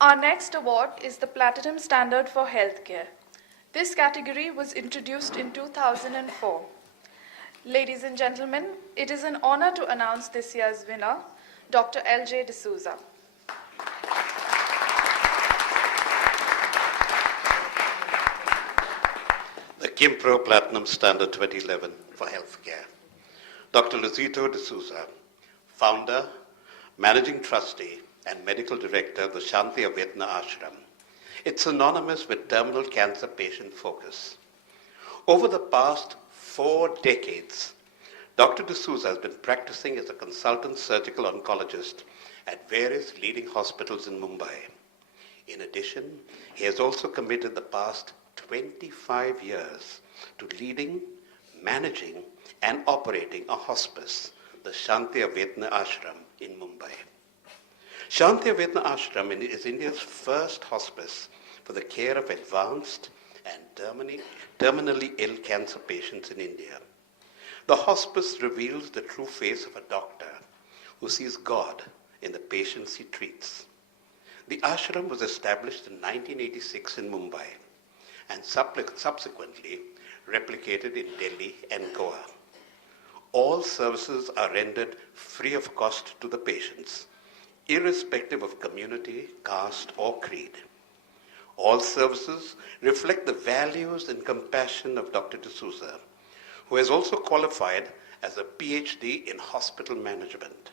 Our next award is the Platinum Standard for Healthcare. This category was introduced in 2004. Ladies and gentlemen, it is an honor to announce this year's winner, Dr. L.J. D'Souza. The Kimpro Platinum Standard 2011 for Healthcare. Dr. Luzito D'Souza, founder, managing trustee, and medical director of the Shanti Avedna Ashram. It's synonymous with terminal cancer patient focus. Over the past 4 decades, Dr. D'Souza has been practicing as a consultant surgical oncologist at various leading hospitals in Mumbai. In addition, he has also committed the past 25 years to leading, managing, and operating a hospice, the Shanti Avedna Ashram in Mumbai. Shanti Avedna Ashram is India's first hospice for the care of advanced and terminally ill cancer patients in India. The hospice reveals the true face of a doctor who sees God in the patients he treats. The ashram was established in 1986 in Mumbai and subsequently replicated in Delhi and Goa. All services are rendered free of cost to the patients, irrespective of community, caste, or creed. All services reflect the values and compassion of Dr. D'Souza, who has also qualified as a PhD in hospital management.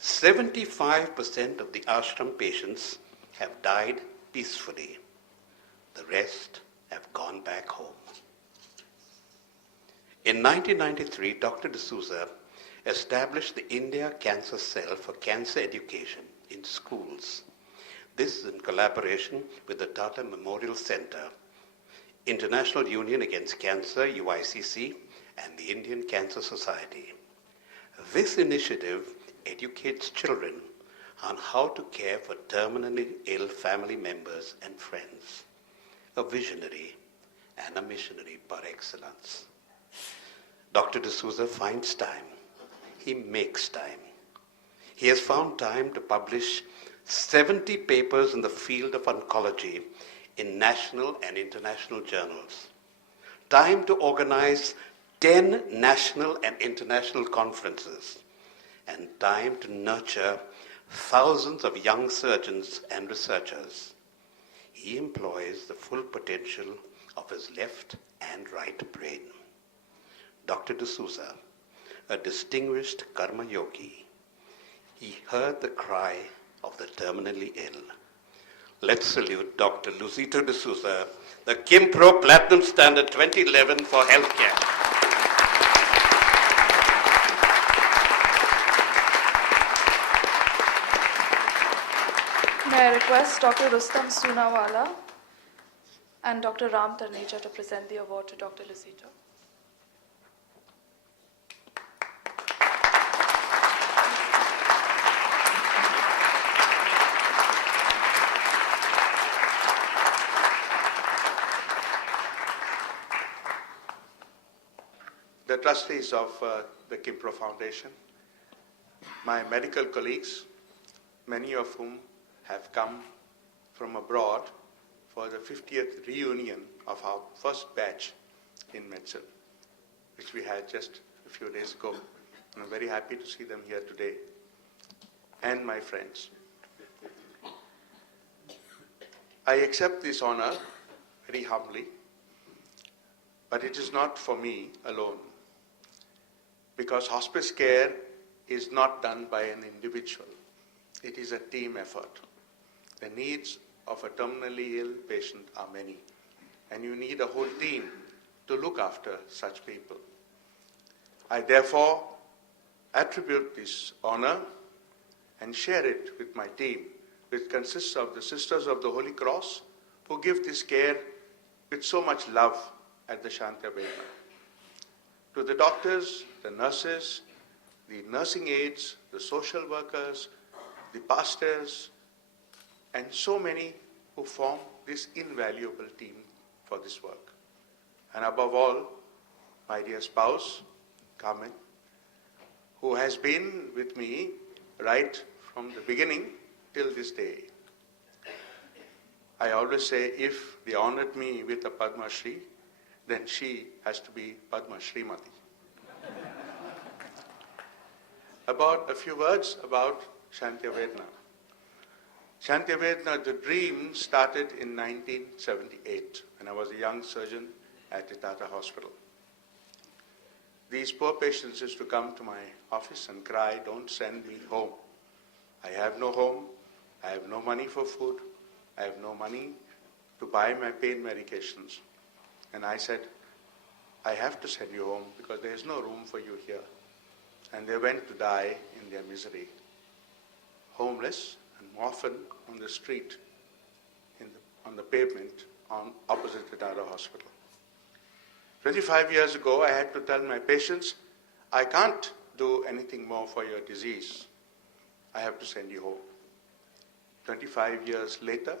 75% of the ashram patients have died peacefully. The rest have gone back home. In 1993, Dr. D'Souza established the India Cancer Cell for Cancer Education in schools. This is in collaboration with the Tata Memorial Center, International Union Against Cancer, UICC, and the Indian Cancer Society. This initiative educates children on how to care for terminally ill family members and friends. A visionary and a missionary par excellence. Dr. D'Souza finds time. He makes time. He has found time to publish 70 papers in the field of oncology in national and international journals. Time to organize 10 national and international conferences. And time to nurture thousands of young surgeons and researchers. He employs the full potential of his left and right brain. Dr. D'Souza, a distinguished karma yogi, he heard the cry of the terminally ill. Let's salute Dr. Luzito D'Souza, the Kimpro Platinum Standard 2011 for Healthcare. May I request Dr. Rustam Soonawala and Dr. Ram Taneja to present the award to Dr. Luzito. The trustees of the Kimpro Foundation, my medical colleagues, many of whom have come from abroad for the 50th reunion of our first batch in medicine, which we had just a few days ago. And I'm very happy to see them here today, and my friends. I accept this honor very humbly, but it is not for me alone, because hospice care is not done by an individual. It is a team effort. The needs of a terminally ill patient are many, and you need a whole team to look after such people. I therefore attribute this honor and share it with my team, which consists of the Sisters of the Holy Cross, who give this care with so much love at the Shanti Avedna. To the doctors, the nurses, the nursing aides, the social workers, the pastors, and so many who form this invaluable team for this work. And above all, my dear spouse, Carmen, who has been with me right from the beginning till this day. I always say if they honored me with a Padma Shri, then she has to be Padma Shrimati. About a few words about Shantya Vedna. Shantya Vedna, the dream started in 1978 when I was a young surgeon at the Tata Hospital. These poor patients used to come to my office and cry, "Don't send me home. I have no home, I have no money for food, I have no money to buy my pain medications." And I said, "I have to send you home because there is no room for you here." And they went to die in their misery, homeless and often on the street, on the pavement opposite the Tata Hospital. 25 years ago, I had to tell my patients, "I can't do anything more for your disease. I have to send you home." 25 years later,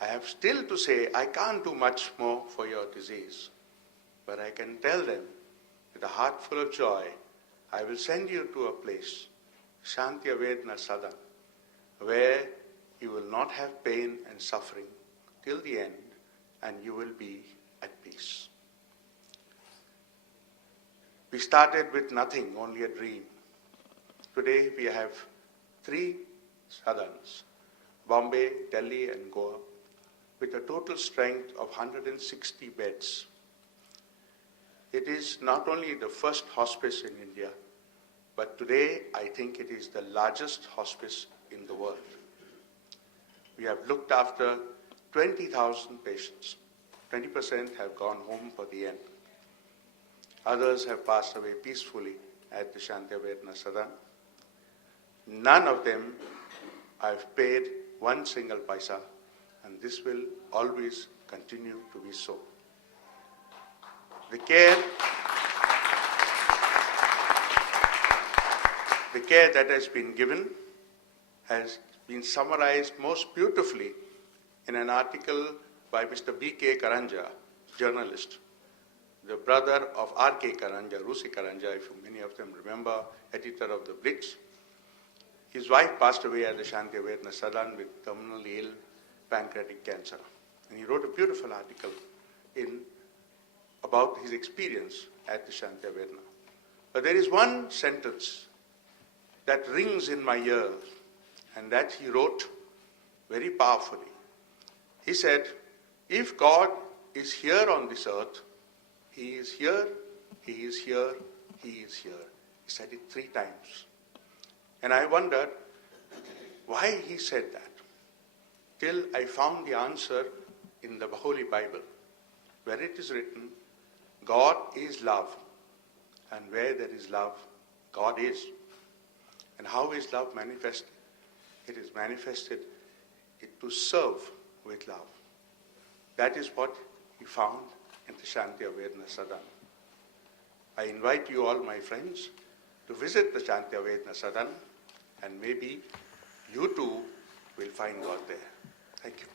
I have still to say, "I can't do much more for your disease." But I can tell them with a heart full of joy, I will send you to a place, Shantya Vedna Sadan, where you will not have pain and suffering till the end, and you will be at peace. We started with nothing, only a dream. Today we have 3 sadans, Bombay, Delhi and Goa, with a total strength of 160 beds. It is not only the first hospice in India, but today I think it is the largest hospice in the world. We have looked after 20,000 patients. 20% have gone home for the end. Others have passed away peacefully at the Shantya Vedna Sadan. None of them have paid one single paisa, and this will always continue to be so. The care that has been given has been summarized most beautifully in an article by Mr. B.K. Karanja, journalist, the brother of R.K. Karanja, Rusi Karanja, if many of them remember, editor of the Blitz. His wife passed away at the Shantya Vedna Sadan with terminally ill pancreatic cancer. And he wrote a beautiful article about his experience at the Shantya Vedna. But there is one sentence that rings in my ears, and that he wrote very powerfully. He said, "If God is here on this earth, He is here, He is here, He is here." He said it 3 times. And I wondered why he said that, till I found the answer in the Holy Bible, where it is written, God is love, and where there is love, God is. And how is love manifested? It is manifested to serve with love. That is what he found in the Shantya Vedna Sadan. I invite you all, my friends, to visit the Shantya Vedna Sadan, and maybe you too will find God there. Thank you.